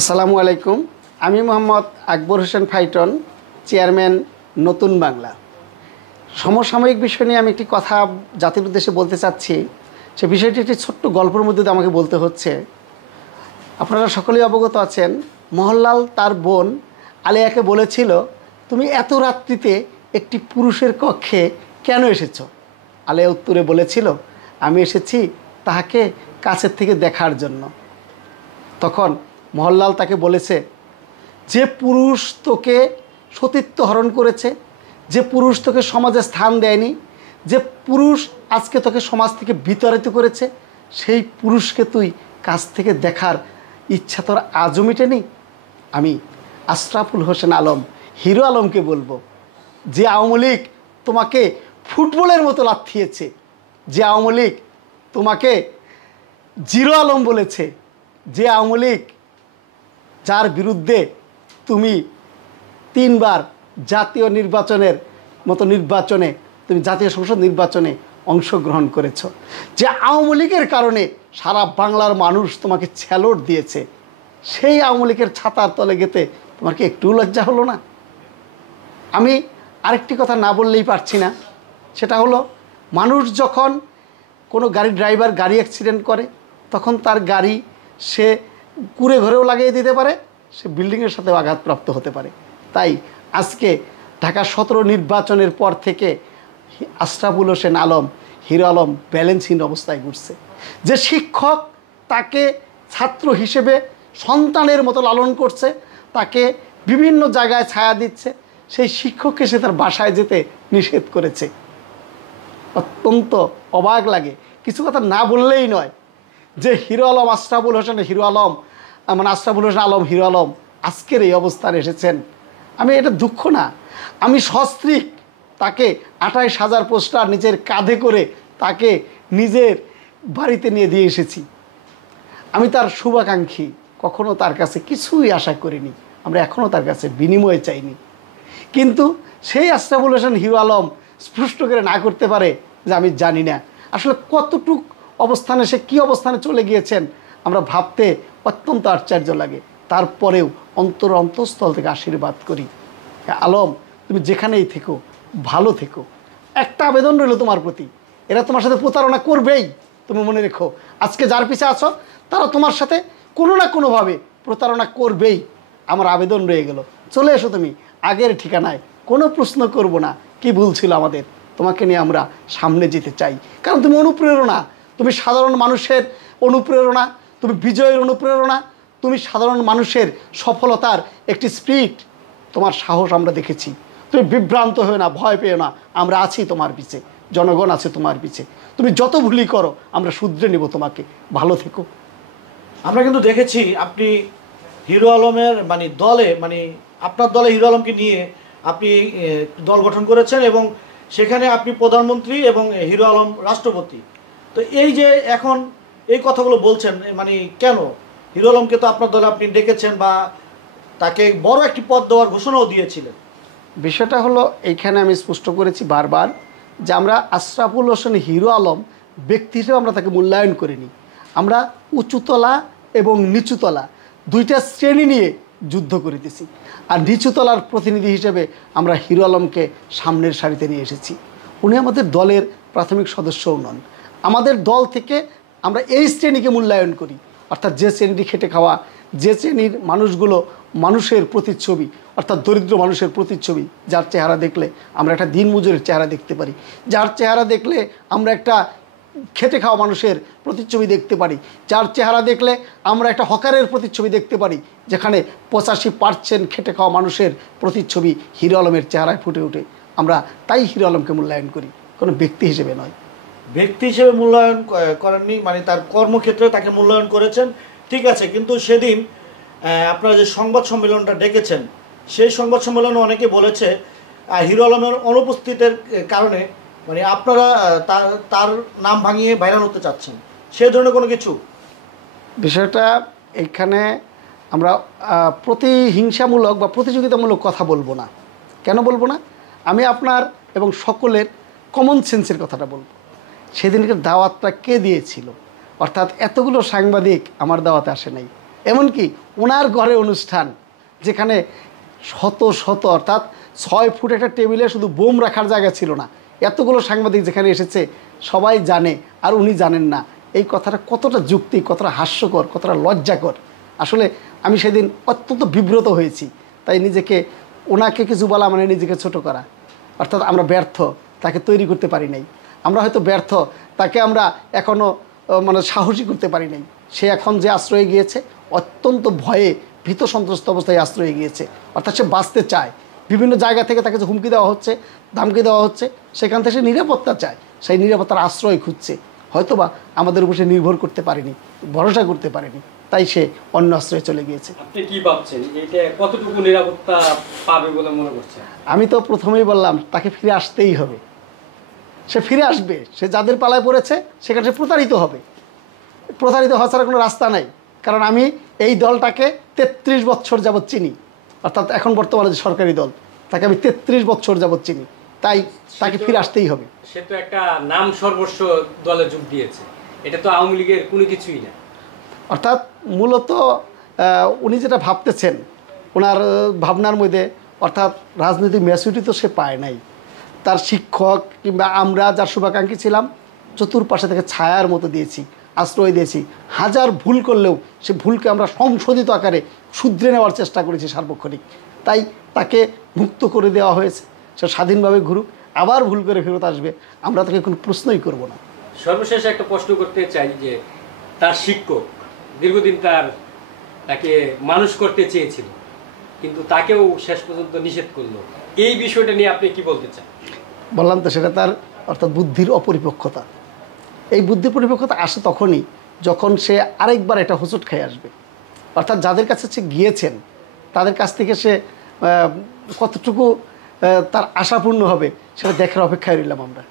আসসালামু আলাইকুম। আমি মোহাম্মদ আকবর হোসেন ফাইটন, চেয়ারম্যান নতুন বাংলা। সমসাময়িক বিষয় নিয়ে আমি একটি কথা জাতির উদ্দেশ্যে বলতে চাচ্ছি। সে বিষয়টি একটি ছোট্ট গল্পের মধ্যে দিয়ে আমাকে বলতে হচ্ছে। আপনারা সকলেই অবগত আছেন, মোহনলাল তার বোন আলিয়াকে বলেছিল, তুমি এত রাত্রিতে একটি পুরুষের কক্ষে কেন এসেছো? আলিয়া উত্তরে বলেছিল, আমি এসেছি তাহাকে কাছের থেকে দেখার জন্য। তখন মোহনলাল তাকে বলেছে, যে পুরুষ তোকে সতীত্ব হরণ করেছে, যে পুরুষ তোকে সমাজে স্থান দেয়নি, যে পুরুষ আজকে তোকে সমাজ থেকে বিতাড়িত করেছে, সেই পুরুষকে তুই কাছ থেকে দেখার ইচ্ছা তোর আজও মেটেনি? আমি আশরাফুল হোসেন আলম, হিরো আলমকে বলবো, যে আওয়ামী লীগ তোমাকে ফুটবলের মতো লাথিয়েছে, যে আওয়ামী লীগ তোমাকে জিরো আলম বলেছে, যে আওয়ামী লীগ যার বিরুদ্ধে তুমি 3 বার জাতীয় নির্বাচনের মতো নির্বাচনে, তুমি জাতীয় সংসদ নির্বাচনে অংশগ্রহণ করেছ, যে আওয়ামী লীগের কারণে সারা বাংলার মানুষ তোমাকে ছ্যালট দিয়েছে, সেই আওয়ামী লীগের ছাতার তলে গেতে তোমার কি একটু লজ্জা হলো না? আমি আরেকটি কথা না বললেই পারছি না। সেটা হলো, মানুষ যখন কোনো গাড়ি ড্রাইভার গাড়ি অ্যাক্সিডেন্ট করে, তখন তার গাড়ি সে কুড়ে ঘরেও লাগিয়ে দিতে পারে, সে বিল্ডিংয়ের সাথেও আঘাতপ্রাপ্ত হতে পারে। তাই আজকে ঢাকা 17 নির্বাচনের পর থেকে আশরাফুল হোসেন আলম, হিরো আলম ব্যালেন্সহীন অবস্থায় ঘুরছে। যে শিক্ষক তাকে ছাত্র হিসেবে সন্তানের মতো লালন করছে, তাকে বিভিন্ন জায়গায় ছায়া দিচ্ছে, সেই শিক্ষককে সে তার বাসায় যেতে নিষেধ করেছে। অত্যন্ত অবাক লাগে, কিছু কথা না বললেই নয়, যে হিরো আলম আশরাফুল হোসেন হিরো আলম, মানে আশরাফুল হোসেন আলম হিরো আলম আজকের এই অবস্থানে এসেছেন। আমি এটা দুঃখ না, আমি সস্ত্রীক তাকে 28,000 পোস্টার নিজের কাঁধে করে তাকে নিজের বাড়িতে নিয়ে দিয়ে এসেছি। আমি তার শুভাকাঙ্ক্ষী, কখনো তার কাছে কিছুই আশা করিনি, আমরা এখনও তার কাছে বিনিময়ে চাইনি। কিন্তু সেই আশরাফুল হোসেন হিরো আলম স্পষ্ট করে না করতে পারে যে আমি জানি না আসলে কতটুক অবস্থানে, সে কী অবস্থানে চলে গিয়েছেন, আমরা ভাবতে অত্যন্ত আশ্চর্য লাগে। তারপরেও অন্তঃস্থল থেকে আশীর্বাদ করি, আলম তুমি যেখানেই থেকো ভালো থেকো। একটা আবেদন রইল তোমার প্রতি, এরা তোমার সাথে প্রতারণা করবেই, তুমি মনে রেখো। আজকে যার পিছে আছো তারা তোমার সাথে কোনো না কোনোভাবে প্রতারণা করবেই। আমার আবেদন রয়ে গেল, চলে এসো তুমি আগের ঠিকানায়, কোনো প্রশ্ন করব না কি ভুল ছিল আমাদের, তোমাকে নিয়ে আমরা সামনে যেতে চাই। কারণ তুমি অনুপ্রেরণা, তুমি সাধারণ মানুষের অনুপ্রেরণা, তুমি বিজয়ের অনুপ্রেরণা, তুমি সাধারণ মানুষের সফলতার একটি স্পিরিট, তোমার সাহস আমরা দেখেছি। তুমি বিভ্রান্ত হও না, ভয় পেও না, আমরা আছি তোমার পিছে, জনগণ আছে তোমার পিছে। তুমি যত ভুলই করো আমরা শুধরে নেব তোমাকে, ভালো থেকো। আমরা কিন্তু দেখেছি আপনি হিরো আলমের দলে আপনার দলে হিরো আলমকে নিয়ে আপনি দল গঠন করেছেন এবং সেখানে আপনি প্রধানমন্ত্রী এবং হিরো আলম রাষ্ট্রপতি। তো এই যে এখন এই কথাগুলো বলছেন, কেন? হিরো আলমকে তো আপনার দলে আপনি ডেকেছেন বা তাকে বড় একটি পদ দেওয়ার ঘোষণাও দিয়েছিলেন। বিষয়টা হলো, এইখানে আমি স্পষ্ট করেছি বারবার যে আমরা আশরাফুল হোসেন হিরো আলম ব্যক্তি হিসেবে আমরা তাকে মূল্যায়ন করিনি। আমরা উঁচুতলা এবং নিচুতলা দুইটা শ্রেণী নিয়ে যুদ্ধ করিতেছি, আর নিচুতলার প্রতিনিধি হিসেবে আমরা হিরো আলমকে সামনের সারিতে নিয়ে এসেছি। উনি আমাদের দলের প্রাথমিক সদস্যও নন। আমাদের দল থেকে আমরা এই শ্রেণীকে মূল্যায়ন করি, অর্থাৎ যে শ্রেণীটি খেটে খাওয়া, যে শ্রেণীর মানুষগুলো মানুষের প্রতিচ্ছবি, অর্থাৎ দরিদ্র মানুষের প্রতিচ্ছবি, যার চেহারা দেখলে আমরা একটা দিনমজুরের চেহারা দেখতে পারি, যার চেহারা দেখলে আমরা একটা খেটে খাওয়া মানুষের প্রতিচ্ছবি দেখতে পারি, যার চেহারা দেখলে আমরা একটা হকারের প্রতিচ্ছবি দেখতে পারি, যেখানে 85% খেটে খাওয়া মানুষের প্রতিচ্ছবি হিরো আলমের চেহারায় ফুটে ওঠে। আমরা তাই হিরো আলমকে মূল্যায়ন করি, কোনো ব্যক্তি হিসেবে নয়। ব্যক্তি হিসেবে মূল্যায়ন করেননি, তার কর্মক্ষেত্রে তাকে মূল্যায়ন করেছেন, ঠিক আছে। কিন্তু সেদিন আপনারা যে সংবাদ সম্মেলনটা ডেকেছেন, সেই সংবাদ সম্মেলনে অনেকে বলেছে হিরো আলমের অনুপস্থিতির কারণে আপনারা তার নাম ভাঙিয়ে ভাইরাল হতে চাচ্ছেন, সে ধরনের কোনো কিছু? বিষয়টা এইখানে আমরা প্রতিহিংসামূলক বা প্রতিযোগিতামূলক কথা বলবো না। কেন বলবো না? আমি আপনার এবং সকলের কমন সেন্সের কথাটা বলবো। সেদিনকে দাওয়াতটা কে দিয়েছিল? অর্থাৎ এতগুলো সাংবাদিক আমার দাওয়াতে আসে নাই, এমনকি ওনার ঘরে অনুষ্ঠান, যেখানে শত শত অর্থাৎ 6 ফুট একটা টেবিলে শুধু বোম রাখার জায়গা ছিল না, এতগুলো সাংবাদিক যেখানে এসেছে, সবাই জানে আর উনি জানেন না। এই কথাটা কতটা যুক্তি, কতটা হাস্যকর, কতটা লজ্জাকর। আসলে আমি সেদিন অত্যন্ত বিব্রত হয়েছি। তাই নিজেকে, ওনাকে কিছু বলা মানে নিজেকে ছোট করা, অর্থাৎ আমরা ব্যর্থ, তাকে তৈরি করতে পারি নাই। আমরা হয়তো ব্যর্থ, তাকে আমরা এখনও মানে সাহসী করতে পারি নাই। সে এখন যে আশ্রয়ে গিয়েছে, অত্যন্ত ভয়ে ভীত সন্ত্রস্ত অবস্থায় আশ্রয়ে গিয়েছে, অর্থাৎ সে বাঁচতে চায়। বিভিন্ন জায়গা থেকে তাকে যে হুমকি দেওয়া হচ্ছে, ধামকি দেওয়া হচ্ছে, সেখান থেকে সে নিরাপত্তা চায়, সেই নিরাপত্তার আশ্রয় খুঁজছে। হয়তোবা আমাদের উপর সে নির্ভর করতে পারেনি, ভরসা করতে পারেনি, তাই সে অন্য আশ্রয়ে চলে গিয়েছে। আপনি কি ভাবছেন, এটা কতটুকু নিরাপত্তা পাবে বলে মনে করছেন? আমি তো প্রথমেই বললাম, তাকে ফিরে আসতেই হবে। সে ফিরে আসবে, সে যাদের পালায় পড়েছে সেখানে সে প্রতারিত হবে। প্রতারিত হওয়া ছাড়া কোনো রাস্তা নাই। কারণ আমি এই দলটাকে 33 বছর যাবৎ চিনি, অর্থাৎ এখন বর্তমানে যে সরকারি দল, তাকে আমি 33 বছর যাবৎ চিনি, তাই তাকে ফিরে আসতেই হবে। সে তো একটা নাম সর্বস্ব দলে যোগ দিয়েছে, এটা তো আওয়ামী লীগের কোনো কিছুই না। অর্থাৎ মূলত উনি যেটা ভাবতেছেন, ওনার ভাবনার মধ্যে, অর্থাৎ রাজনৈতিক ম্যাচুরিটি তো সে পায় নাই। তার শিক্ষক কিংবা আমরা যার শুভাকাঙ্ক্ষী ছিলাম, চতুর্পাশে থেকে ছায়ার মতো দিয়েছি, আশ্রয় দিয়েছি। হাজার ভুল করলেও সে ভুলকে আমরা সংশোধিত আকারে শুধরে নেওয়ার চেষ্টা করেছি সার্বক্ষণিক। তাই তাকে মুক্ত করে দেওয়া হয়েছে, সে স্বাধীনভাবে ঘুরুক, আবার ভুল করে ফেরত আসবে, আমরা তাকে কোনো প্রশ্নই করব না। সর্বশেষ একটা প্রশ্ন করতে চাই যে তার শিক্ষক দীর্ঘদিন তাকে মানুষ করতে চেয়েছিল, কিন্তু তাকেও শেষ পর্যন্ত নিষেধ করলো। এই বিষয়টা নিয়ে আপনি কি বলতে চান? বললাম তো, সেটা তার অর্থাৎ বুদ্ধির অপরিপক্কতা। এই বুদ্ধির পরিপক্কতা আসে তখনই যখন সে আরেকবার এটা হোঁচট খেয়ে আসবে। অর্থাৎ যাদের কাছে সে গিয়েছেন, তাদের কাছ থেকে সে কতটুকু তার আশাপূর্ণ হবে, সেটা দেখার অপেক্ষায় রইলাম আমরা।